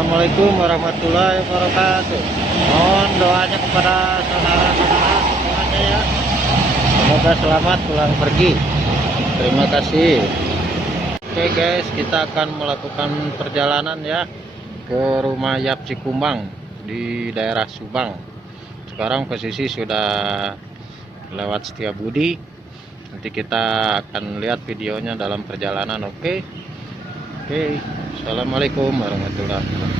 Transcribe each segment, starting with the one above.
Assalamualaikum warahmatullahi wabarakatuh. Mohon doanya kepada saudara-saudara semuanya ya. Semoga selamat pulang pergi. Terima kasih. Oke guys, kita akan melakukan perjalanan ya ke rumah Yap Cikumbang di daerah Subang. Sekarang posisi sudah lewat Setiabudi. Nanti kita akan lihat videonya dalam perjalanan. Oke. Assalamualaikum warahmatullahi wabarakatuh.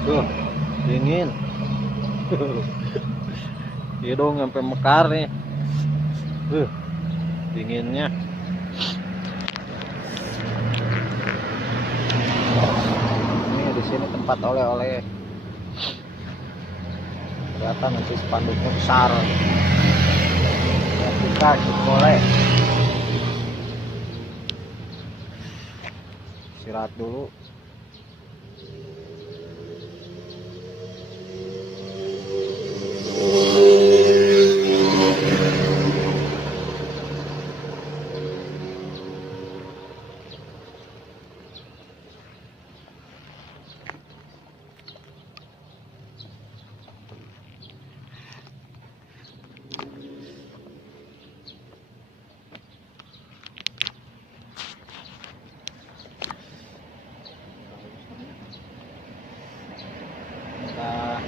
Tuh, dingin. Hidung sampai mekar nih. Dinginnya. Ini di sini tempat oleh-oleh. Kelihatan nanti spanduknya besar. Ya, kita boleh. Istirahat dulu.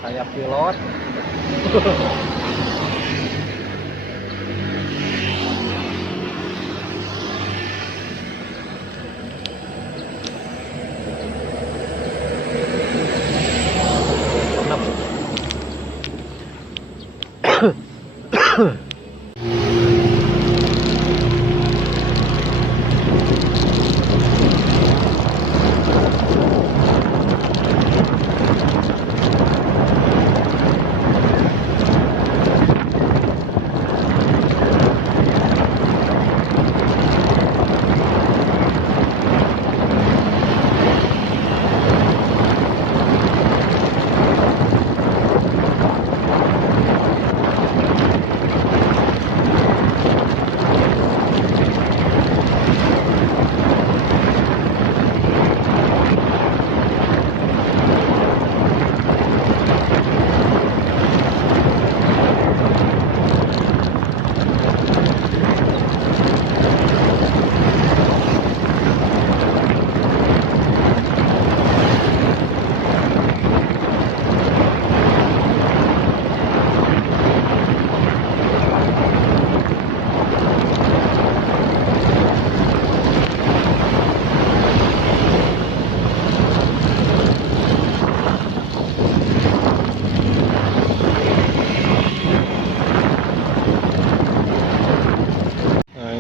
Kayak pilot.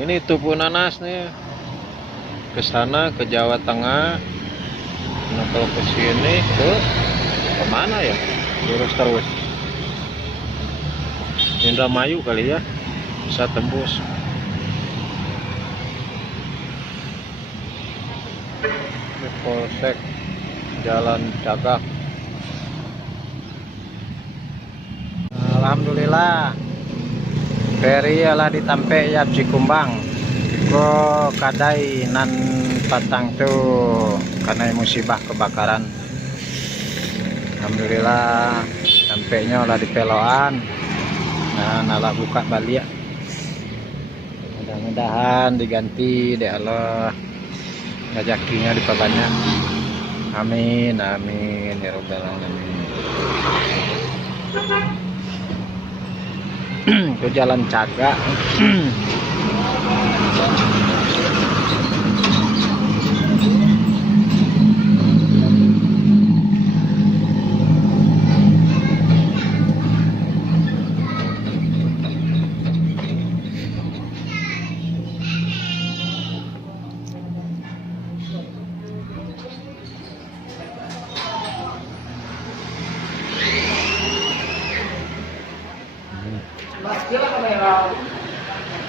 Ini Tubuh Nanas nih, ke sana ke Jawa Tengah. Nah, kalau ke sini ke kemana ya? Lurus terus. Indramayu kali ya, bisa tembus. Ini Polsek Jalan Cagak. Alhamdulillah. Feri ialah ditampe Yap Cikumbang. Go kadai nan patang tuh karena musibah kebakaran. Alhamdulillah sampainya lah di Peloan. Nah, nala buka balik. Mudah-mudahan diganti deh Allah, rezekinya diperbanyak. Amin amin ya robbal alamin. Itu jalan Caga.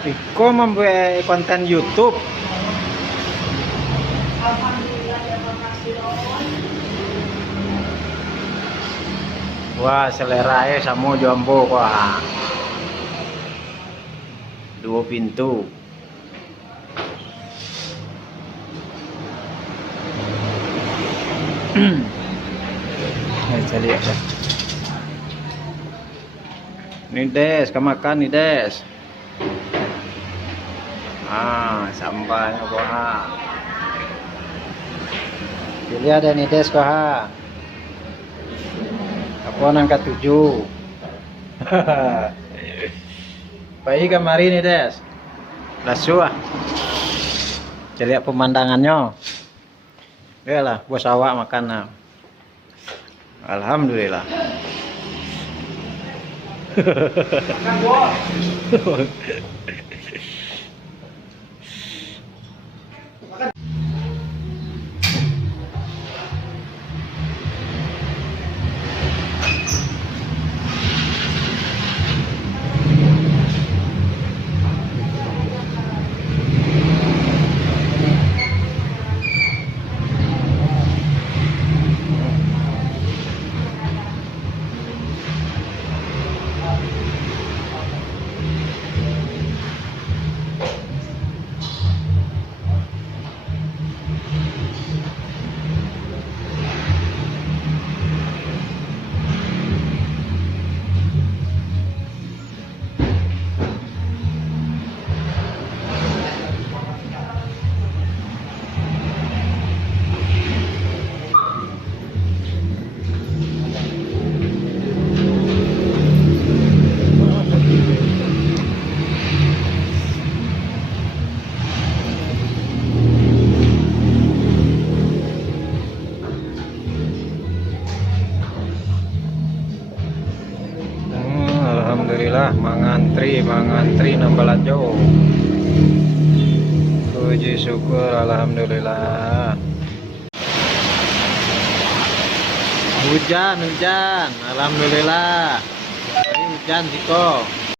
Iko membuat konten YouTube. Wah, selera sama jombo wah. 2 pintu. Saya lihat ya. Nih Des, kamu makan nih Des. Sampahnya koha. Pilih ada nih Des koha. Aku angkat 7. Baik kemari nih Des. Lasu ah. Lihat pemandangannya. Ya lah, bos awak makan nah. Alhamdulillah. Alhamdulillah mangantri nambah lajo. Puji syukur alhamdulillah. Hujan alhamdulillah. Hari hujan Tiko.